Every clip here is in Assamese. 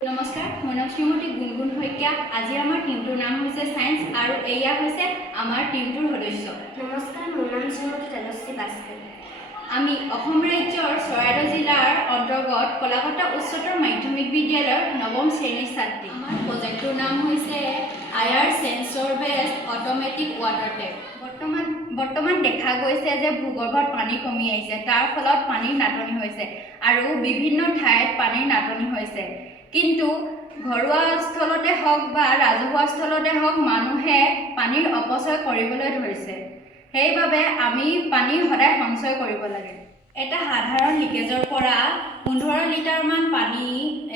নমস্কাৰ, মোৰ নাম শ্ৰীমতী গুণগুণ শইকীয়া। আজি আমাৰ টিমটোৰ নাম হৈছে সায়েন্স আৰু এয়া হৈছে আমাৰ টিমটোৰ সদস্য। নমস্কাৰ, মোৰ নাম শ্ৰীমতী তেজস্বী বাস্কে। আমি অসম ৰাজ্যৰ চৰাইদেউ জিলাৰ অন্তৰ্গত কলাকতা উচ্চতৰ মাধ্যমিক বিদ্যালয়ৰ ৯ম শ্ৰেণীৰ ছাত্ৰী। আমাৰ প্ৰজেক্টটোৰ নাম হৈছে IR sensor based automatic water tap. বৰ্তমান দেখা গৈছে যে ভূগৰ্ভত পানী কমি আহিছে, তাৰ ফলত পানীৰ নাটনি হৈছে আৰু বিভিন্ন ঠাইত পানীৰ নাটনি হৈছে। কিন্তু ঘৰুৱা স্থলতে হওক বা ৰাজহুৱা স্থলতে হওক মানুহে পানীৰ অপচয় কৰিবলৈ ধৰিছে। সেইবাবে আমি পানী সদায় সঞ্চয় কৰিব লাগে। এটা সাধাৰণ লিকেজৰ পৰা 15 লিটাৰমান পানী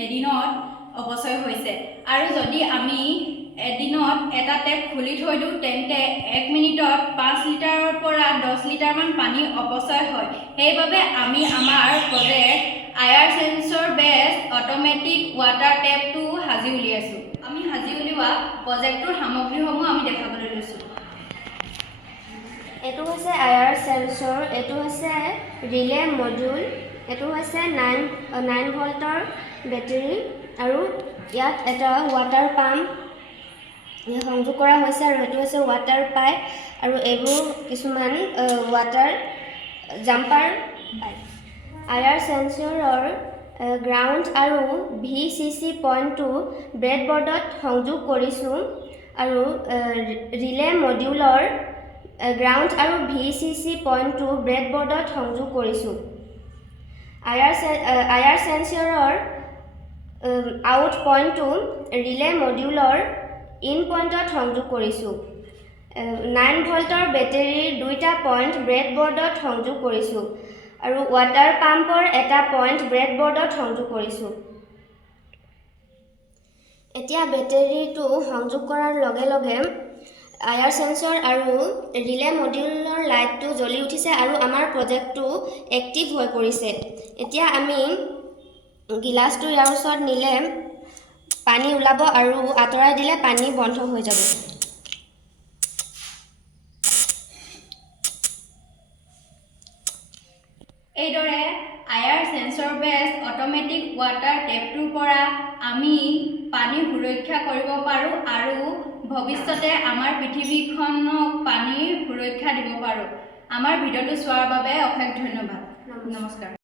এদিনত অপচয় হৈছে আৰু যদি আমি এদিনত এটা টেপ খুলি থৈ দিওঁ তেন্তে 1 মিনিটত 5 লিটাৰৰ পৰা 10 লিটাৰমান পানী অপচয় হয়। সেইবাবে আমি আমাৰ project IR sensor based automatic water টেপটো সাজি উলিয়াইছোঁ। আমি সাজি উলিওৱা প্ৰজেক্টটোৰ সামগ্ৰীসমূহ আমি দেখাবলৈ লৈছোঁ। এইটো হৈছে আয়াৰ সেন্সৰ, এইটো হৈছে ৰিলে মডিউল, এইটো হৈছে 9 ভল্টৰ বেটাৰী আৰু ইয়াত এটা ৱাটাৰ পাম্প সংযোগ কৰা হৈছে আৰু এইটো হৈছে ৱাটাৰ পাইপ আৰু এইবোৰ কিছুমান ৱাটাৰ জাম্পাৰ পাইপ। আয়াৰ সেন্সৰৰ গ্ৰাউণ্ড আৰু VCC পইণ্টটো ব্ৰেডবৰ্ডত সংযোগ কৰিছোঁ আৰু ৰিলে মডিউলৰ গ্ৰাউণ্ড আৰু VCC পইণ্টটো ব্ৰেডবৰ্ডত সংযোগ কৰিছোঁ। আয়াৰ সেন্সৰৰ আউট পইণ্টটো ৰিলে মডিউলৰ ইন পইণ্টত সংযোগ কৰিছোঁ। 9 ভল্টৰ বেটাৰীৰ 2টা পইণ্ট ব্ৰেডবৰ্ডত সংযোগ কৰিছোঁ আৰু ৱাটাৰ পাম্পৰ এটা পইণ্ট ব্ৰেডবৰ্ডত সংযোগ কৰিছোঁ। এতিয়া বেটাৰীটো সংযোগ কৰাৰ লগে লগে আয়াৰ সেন্সৰ আৰু ৰিলে মডিউলৰ লাইটটো জ্বলি উঠিছে আৰু আমাৰ প্ৰজেক্টটো এক্টিভ হৈ পৰিছে। এতিয়া আমি গিলাচটো ইয়াৰ ওচৰত নিলে পানী ওলাব আৰু আঁতৰাই দিলে পানী বন্ধ হৈ যাব। এইদৰে Iyer sensor based automatic water টেপটোৰ পৰা আমি পানী সুৰক্ষা কৰিব পাৰোঁ আৰু ভৱিষ্যতে আমাৰ পৃথিৱীখনক পানীৰ সুৰক্ষা দিব পাৰোঁ। আমাৰ ভিডিঅ'টো চোৱাৰ বাবে অশেষ ধন্যবাদ। নমস্কাৰ।